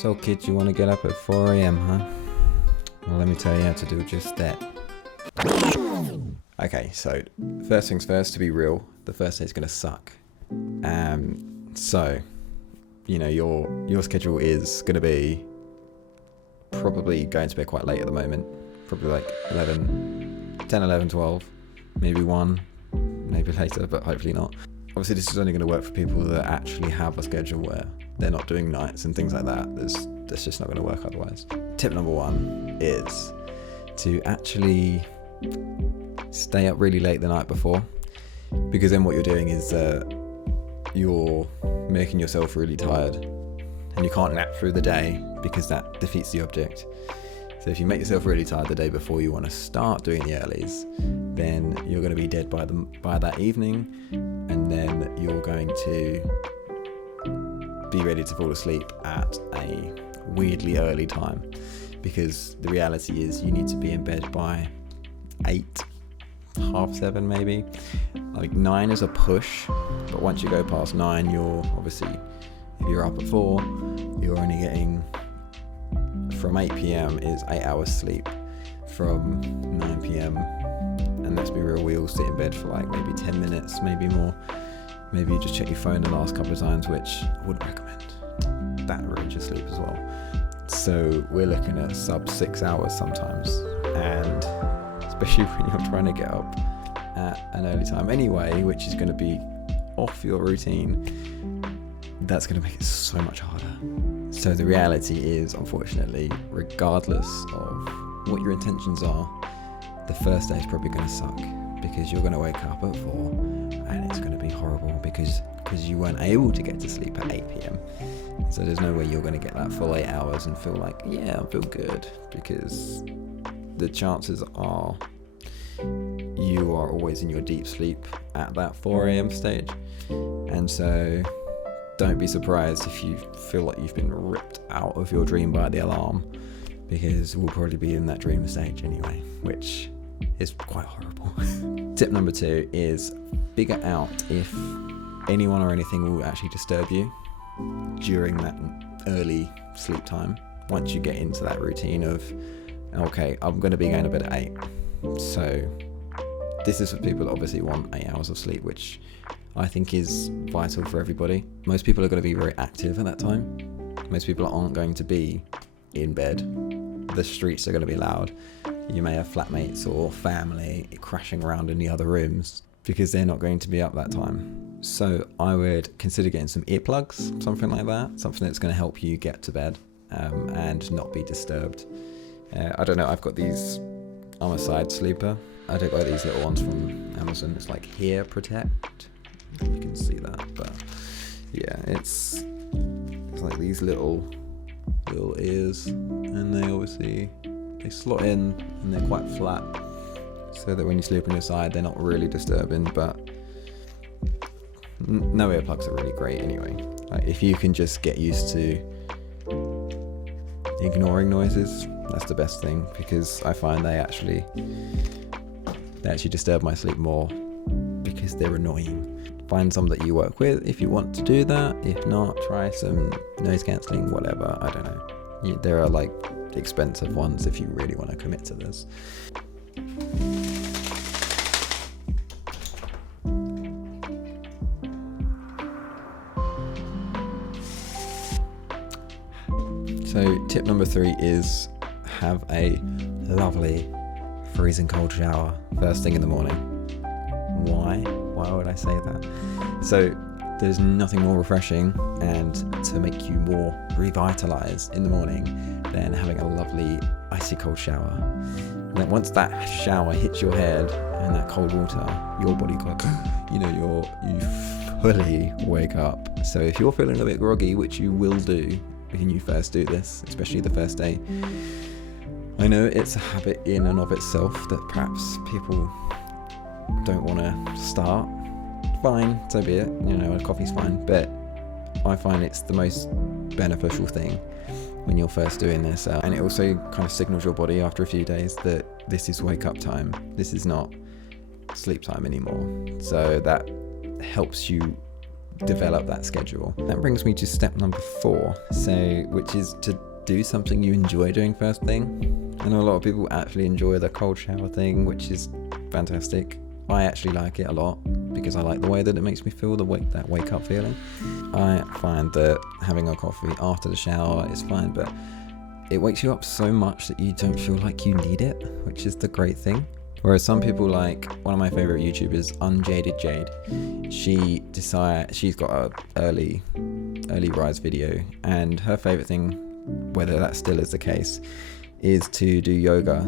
So kids, you want to get up at 4 a.m, huh? Well, let me tell you how to do just that. Okay, so first things first, to be real, the first day is going to suck. So, you know, your schedule is going to be probably going to bed quite late at the moment. Probably like 10, 11, 12, maybe 1, maybe later, but hopefully not. Obviously, this is only going to work for people that actually have a schedule where they're not doing nights and things like that. That's just not going to work otherwise. Tip number 1 is to actually stay up really late the night before, because then what you're doing is you're making yourself really tired and you can't nap through the day because that defeats the object. So if you make yourself really tired the day before you want to start doing the earlies, then you're going to be dead by that evening, and then you're going to be ready to fall asleep at a weirdly early time, because the reality is you need to be in bed by 8, half 7 maybe. Like 9 is a push, but once you go past 9, you're obviously, if you're up at 4, you're only getting, from 8 p.m. is 8 hours sleep. From 9 p.m, and let's be real, we all sit in bed for like maybe 10 minutes, maybe more. Maybe you just check your phone the last couple of times, which I wouldn't recommend. That ruins your sleep as well. So we're looking at sub 6 hours sometimes, and especially when you're trying to get up at an early time anyway, which is going to be off your routine, that's going to make it so much harder. So the reality is, unfortunately, regardless of what your intentions are, the first day is probably going to suck, because you're going to wake up at 4 and it's going to be horrible because you weren't able to get to sleep at 8 p.m. So there's no way you're going to get that full 8 hours and feel like, yeah, I feel good, because the chances are you are always in your deep sleep at that 4 a.m. stage. And so don't be surprised if you feel like you've been ripped out of your dream by the alarm, because we'll probably be in that dream stage anyway, which is quite horrible. Tip number 2 is figure out if anyone or anything will actually disturb you during that early sleep time. Once you get into that routine of, okay, I'm going to be going to bed at 8. So this is for people that obviously want 8 hours of sleep, which I think is vital for everybody. Most people are going to be very active at that time. Most people aren't going to be in bed. The streets are going to be loud. You may have flatmates or family crashing around in the other rooms because they're not going to be up that time. So I would consider getting some earplugs, something like that, something that's going to help you get to bed and not be disturbed. I don't know, I've got these, I'm a side sleeper. I don't buy these little ones from Amazon. It's like Hear Protect. You can see that, but yeah, it's like these little ears, and they slot in and they're quite flat, so that when you sleep on your side they're not really disturbing. But no earplugs are really great anyway. Like, if you can just get used to ignoring noises, that's the best thing, because I find they actually disturb my sleep more because they're annoying. Find some that you work with if you want to do that. If not, try some noise cancelling, whatever, I don't know. There are like expensive ones if you really want to commit to this. So tip number 3 is have a lovely freezing cold shower first thing in the morning. Why would I say that? So there's nothing more refreshing and to make you more revitalized in the morning than having a lovely icy cold shower. And then once that shower hits your head and that cold water, your body goes, you fully wake up. So if you're feeling a bit groggy, which you will do when you first do this, especially the first day, I know it's a habit in and of itself that perhaps people don't want to start. Fine, so be it, a coffee's fine, but I find it's the most beneficial thing when you're first doing this, and it also kind of signals your body after a few days that this is wake up time, this is not sleep time anymore. So that helps you develop that schedule. That brings me to step number 4, which is to do something you enjoy doing first thing. I know a lot of people actually enjoy the cold shower thing, which is fantastic. I actually like it a lot because I like the way that it makes me feel, that wake up feeling. I find that having a coffee after the shower is fine, but it wakes you up so much that you don't feel like you need it, which is the great thing. Whereas some people, like one of my favorite YouTubers, Unjaded Jade, she's got a early rise video, and her favorite thing, whether that still is the case, is to do yoga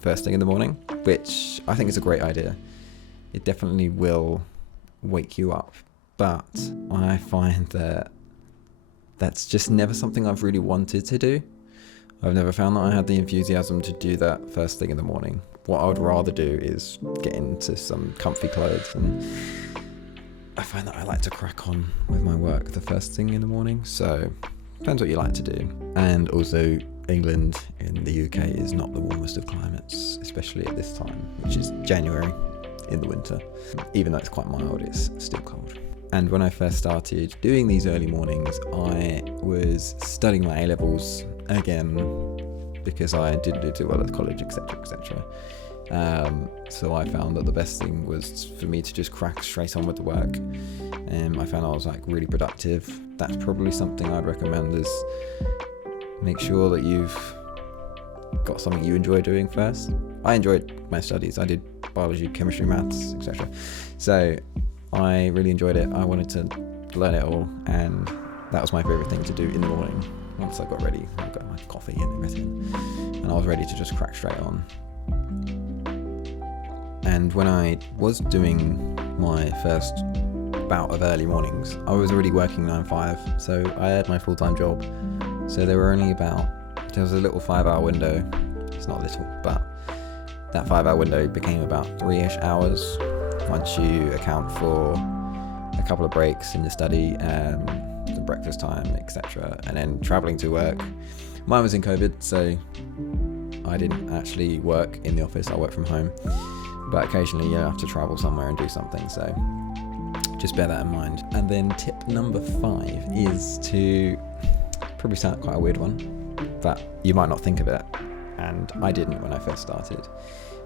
first thing in the morning, which I think is a great idea. It definitely will wake you up, but I find that that's just never something I've really wanted to do. I've never found that I had the enthusiasm to do that first thing in the morning. What I would rather do is get into some comfy clothes, and I find that I like to crack on with my work the first thing in the morning. So depends what you like to do. And also, England in the UK is not the warmest of climates, especially at this time, which is January in the winter. Even though it's quite mild, it's still cold. And when I first started doing these early mornings, I was studying my A-levels again because I didn't do too well at college, etc., etc. So I found that the best thing was for me to just crack straight on with the work. I found I was like really productive. That's probably something I'd recommend, is make sure that you've got something you enjoy doing first. I enjoyed my studies. I did biology, chemistry, maths, etc. So I really enjoyed it. I wanted to learn it all, and that was my favourite thing to do in the morning. Once I got ready, I got my coffee and everything, and I was ready to just crack straight on. And when I was doing my first bout of early mornings, I was already working 9-5, so I had my full-time job. So there was a little 5-hour window. It's not little, but that 5-hour window became about 3-ish hours once you account for a couple of breaks in your study, the breakfast time, etc., and then traveling to work. Mine was in COVID, so I didn't actually work in the office. I worked from home, but occasionally you have to travel somewhere and do something, so just bear that in mind. And then tip number 5 is to, probably sound quite a weird one, but you might not think of it, and I didn't when I first started,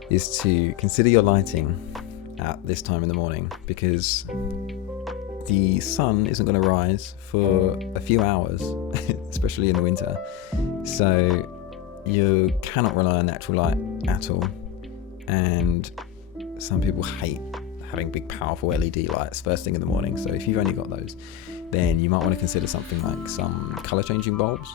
is to consider your lighting at this time in the morning, because the sun isn't going to rise for a few hours, especially in the winter. So you cannot rely on natural light at all. And some people hate having big, powerful LED lights first thing in the morning. So if you've only got those, then you might want to consider something like some color changing bulbs.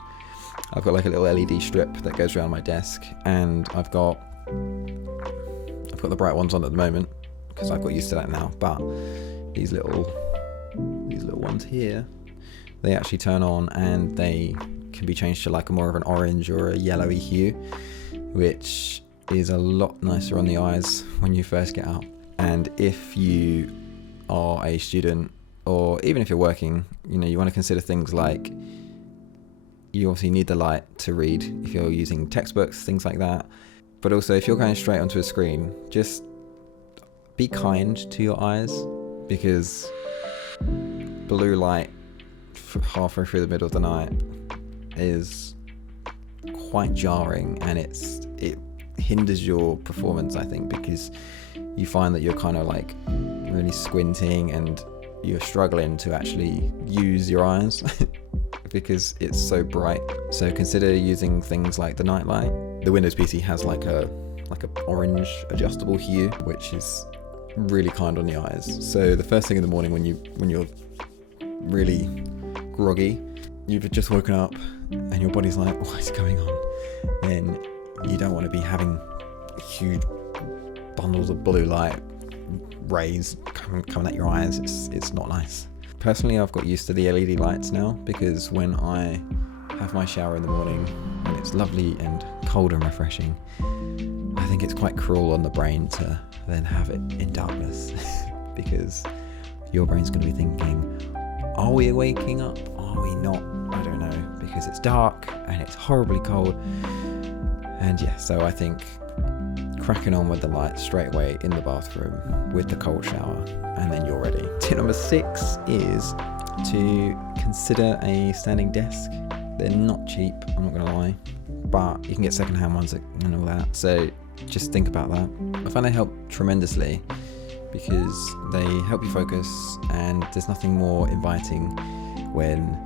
I've got like a little LED strip that goes around my desk, and I've got the bright ones on at the moment because I've got used to that now. But these little ones here, they actually turn on and they can be changed to like a more of an orange or a yellowy hue, which is a lot nicer on the eyes when you first get up. And if you are a student, or even if you're working, you want to consider things like, you obviously need the light to read if you're using textbooks, things like that. But also if you're going straight onto a screen, just be kind to your eyes, because blue light halfway through the middle of the night is quite jarring, and it hinders your performance, I think, because you find that you're kind of like really squinting and you're struggling to actually use your eyes because it's so bright. So consider using things like the night light. The Windows PC has like a orange adjustable hue, which is really kind on the eyes. So the first thing in the morning when you're really groggy, you've just woken up and your body's like, what's going on? Then you don't want to be having huge bundles of blue light rays coming at your eyes. It's not nice. Personally, I've got used to the LED lights now, because when I have my shower in the morning and it's lovely and cold and refreshing, I think it's quite cruel on the brain to then have it in darkness because your brain's going to be thinking, are we waking up? Are we not? I don't know, because it's dark and it's horribly cold. And yeah, so I think cracking on with the lights straight away in the bathroom with the cold shower and then you're ready. Tip number 6 is to consider a standing desk. They're not cheap, I'm not going to lie, but you can get second-hand ones and all that, so just think about that. I find they help tremendously because they help you focus, and there's nothing more inviting when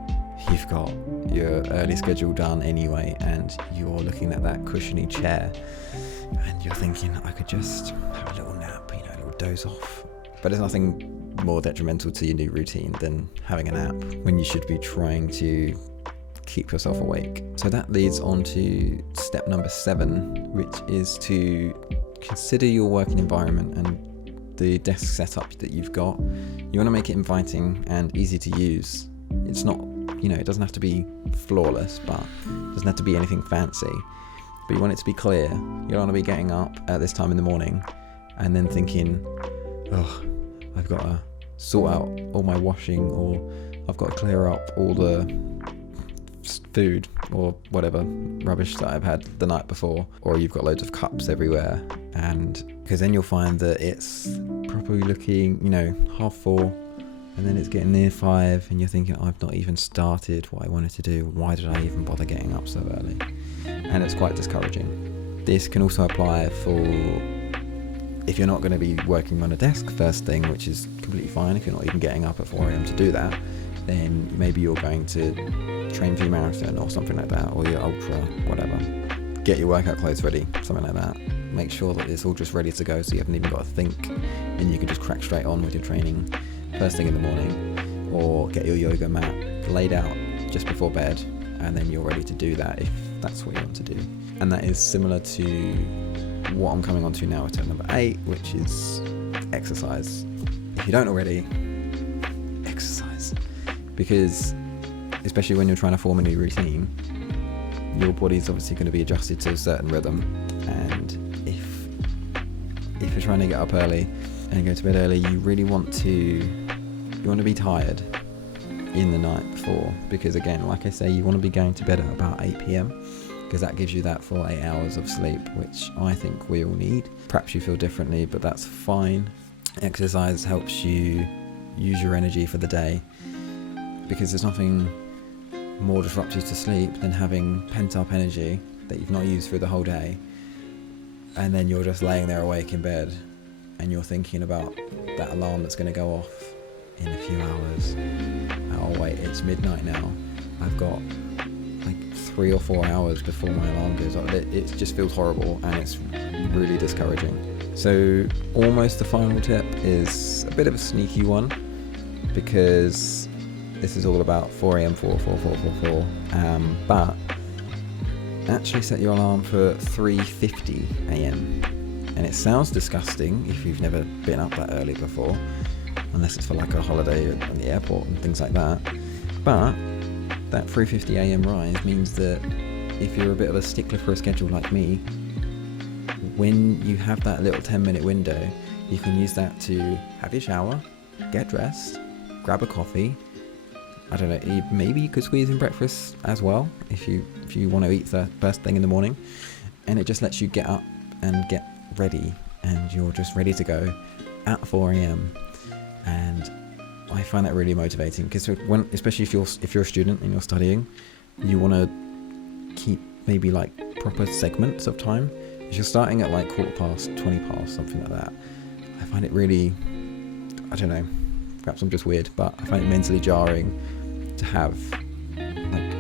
you've got your early schedule done anyway and you're looking at that cushiony chair and you're thinking, I could just have a little nap, a little doze off. But there's nothing more detrimental to your new routine than having a nap when you should be trying to keep yourself awake. So that leads on to step number 7, which is to consider your working environment and the desk setup that you've got. You want to make it inviting and easy to use. It's not, it doesn't have to be flawless, but it doesn't have to be anything fancy. But you want it to be clear. You don't want to be getting up at this time in the morning and then thinking, oh, I've got to sort out all my washing, or I've got to clear up all the food or whatever rubbish that I've had the night before, or you've got loads of cups everywhere, and because then you'll find that it's probably looking 4:30 and then it's getting near 5 and you're thinking, I've not even started what I wanted to do, why did I even bother getting up so early? And it's quite discouraging. This can also apply for if you're not going to be working on a desk first thing, which is completely fine. If you're not even getting up at 4 a.m. to do that, then maybe you're going to train for your marathon or something like that, or your ultra, whatever. Get your workout clothes ready, something like that. Make sure that it's all just ready to go, so you haven't even got to think, and you can just crack straight on with your training first thing in the morning. Or get your yoga mat laid out just before bed, and then you're ready to do that if that's what you want to do. And that is similar to what I'm coming on to now with tip number 8, which is exercise. If you don't already, exercise. Because especially when you're trying to form a new routine, your body's obviously going to be adjusted to a certain rhythm, and if you're trying to get up early and go to bed early, you really want to be tired in the night before, because again, like I say, you want to be going to bed at about 8 p.m. because that gives you that full 8 hours of sleep, which I think we all need. Perhaps you feel differently, but that's fine. Exercise helps you use your energy for the day, because there's nothing more disruptive to sleep than having pent-up energy that you've not used through the whole day, and then you're just laying there awake in bed and you're thinking about that alarm that's going to go off in a few hours. Oh wait, it's midnight now. I've got like 3 or 4 hours before my alarm goes off. It just feels horrible, and it's really discouraging. So almost the final tip is a bit of a sneaky one, because this is all about 4 a.m. 4. But actually set your alarm for 3:50 a.m. And it sounds disgusting if you've never been up that early before, unless it's for like a holiday at the airport and things like that. But that 3:50 a.m. rise means that if you're a bit of a stickler for a schedule like me, when you have that little 10-minute window, you can use that to have your shower, get dressed, grab a coffee. I don't know, maybe you could squeeze in breakfast as well if you want to eat the first thing in the morning, and it just lets you get up and get ready, and you're just ready to go at 4 a.m. And I find that really motivating, because especially if you're a student and you're studying, you want to keep maybe like proper segments of time. If you're starting at like 20 past, something like that, I find it really, I don't know, perhaps I'm just weird, but I find it mentally jarring to have like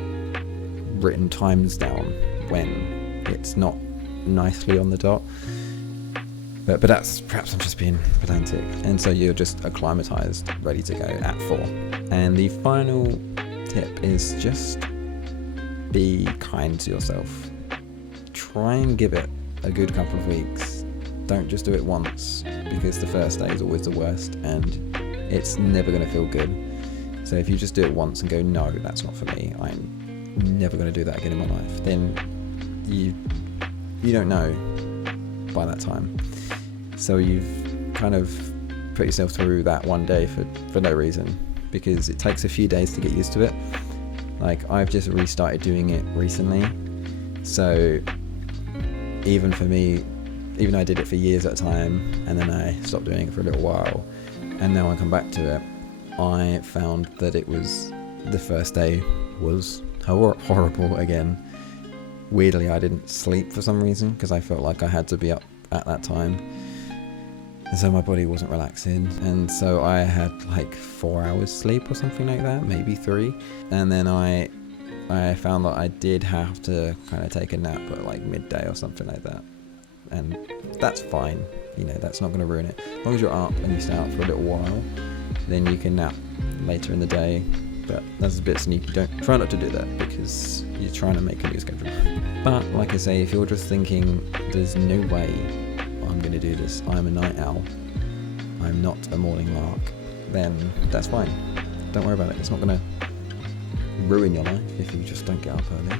written times down when it's not nicely on the dot. But that's, perhaps I'm just being pedantic. And so you're just acclimatized, ready to go at 4. And the final tip is just be kind to yourself. Try and give it a good couple of weeks. Don't just do it once, because the first day is always the worst and it's never going to feel good. So if you just do it once and go, no, that's not for me, I'm never going to do that again in my life, then you don't know by that time. So you've kind of put yourself through that one day for no reason, because it takes a few days to get used to it. Like, I've just restarted doing it recently, so even for me, even though I did it for years at a time and then I stopped doing it for a little while, And now I come back to it, I found that the first day was horrible again. Weirdly, I didn't sleep for some reason because I felt like I had to be up at that time. And so my body wasn't relaxing. And so I had like 4 hours sleep or something like that, maybe 3. And then I found that I did have to kind of take a nap at like midday or something like that. And that's fine, that's not going to ruin it. As long as you're up and you stay out for a little while, then you can nap later in the day. But that's a bit sneaky. Try not to do that because you're trying to make a new schedule. But like I say, if you're just thinking there's no way I'm going to do this, I'm a night owl, I'm not a morning lark, then that's fine. Don't worry about it. It's not going to ruin your life if you just don't get up early,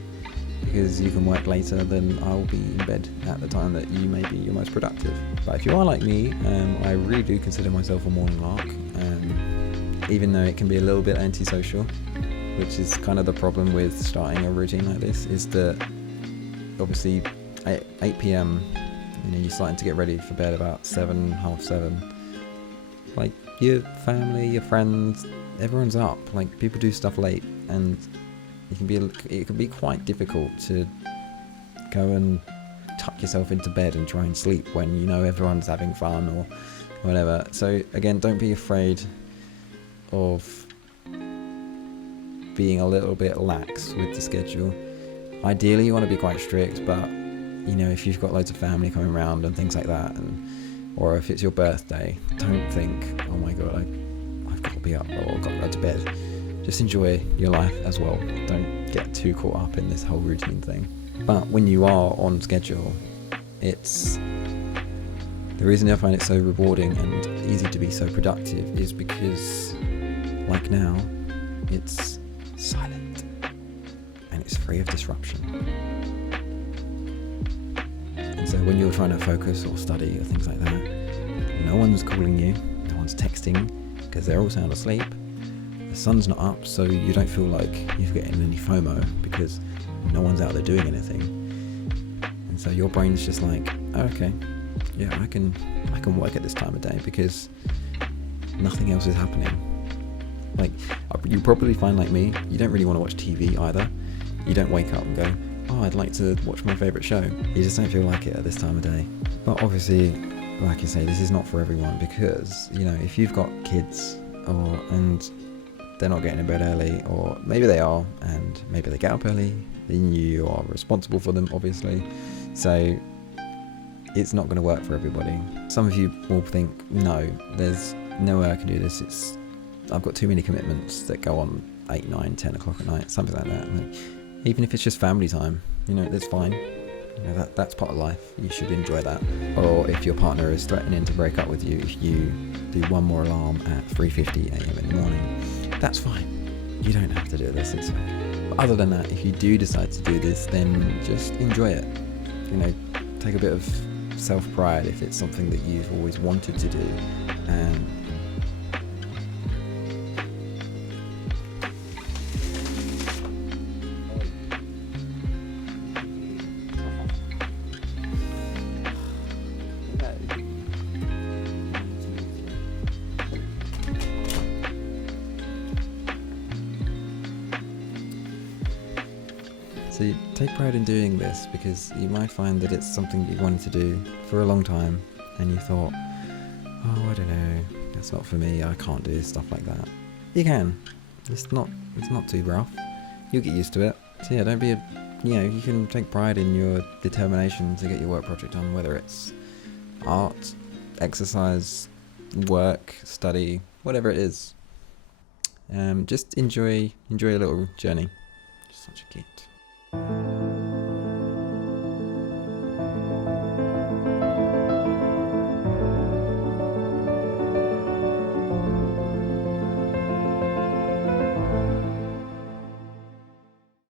because you can work later, then I'll be in bed at the time that you may be your most productive. But if you are like me, I really do consider myself a morning lark, even though it can be a little bit antisocial, which is kind of the problem with starting a routine like this, is that obviously at 8 p.m, you're starting to get ready for bed about 7, half 7. Like, your family, your friends, everyone's up. Like, people do stuff late, and it can be quite difficult to go and tuck yourself into bed and try and sleep when everyone's having fun or whatever. So again, don't be afraid of being a little bit lax with the schedule. Ideally, you want to be quite strict, but if you've got loads of family coming around and things like that, or if it's your birthday, don't think, oh my god, I've got to be up or I've got to go to bed. Just enjoy your life as well. Don't get too caught up in this whole routine thing. But when you are on schedule, the reason I find it so rewarding and easy to be so productive is because, like now, it's silent and it's free of disruption. And so when you're trying to focus or study or things like that, no one's calling you, no one's texting because they're all sound asleep. The sun's not up, so you don't feel like you're getting any FOMO because no one's out there doing anything. And so your brain's just like, oh, okay, yeah, I can work at this time of day because nothing else is happening. Like, you probably find, like me, you don't really want to watch TV either. You don't wake up and go, oh, I'd like to watch my favourite show. You just don't feel like it at this time of day. But obviously, like I say, this is not for everyone because, if you've got kids and they're not getting in bed early, or maybe they are and maybe they get up early, then you are responsible for them, obviously. So it's not going to work for everybody. Some of you will think, no, there's no way I can do this. I've got too many commitments that go on 8, 9, 10 o'clock at night, something like that. Like, even if it's just family time, that's fine. That's part of life. You should enjoy that. Or if your partner is threatening to break up with you, if you do one more alarm at 3:50 a.m. in the morning, that's fine. You don't have to do this. It's okay. But other than that, if you do decide to do this, then just enjoy it. Take a bit of self-pride if it's something that you've always wanted to do. So you take pride in doing this because you might find that it's something you wanted to do for a long time and you thought, oh, I don't know, that's not for me, I can't do stuff like that. You can. It's not too rough. You'll get used to it. So yeah, don't be you can take pride in your determination to get your work project done, whether it's art, exercise, work, study, whatever it is. Just enjoy a little journey. Just such a kid.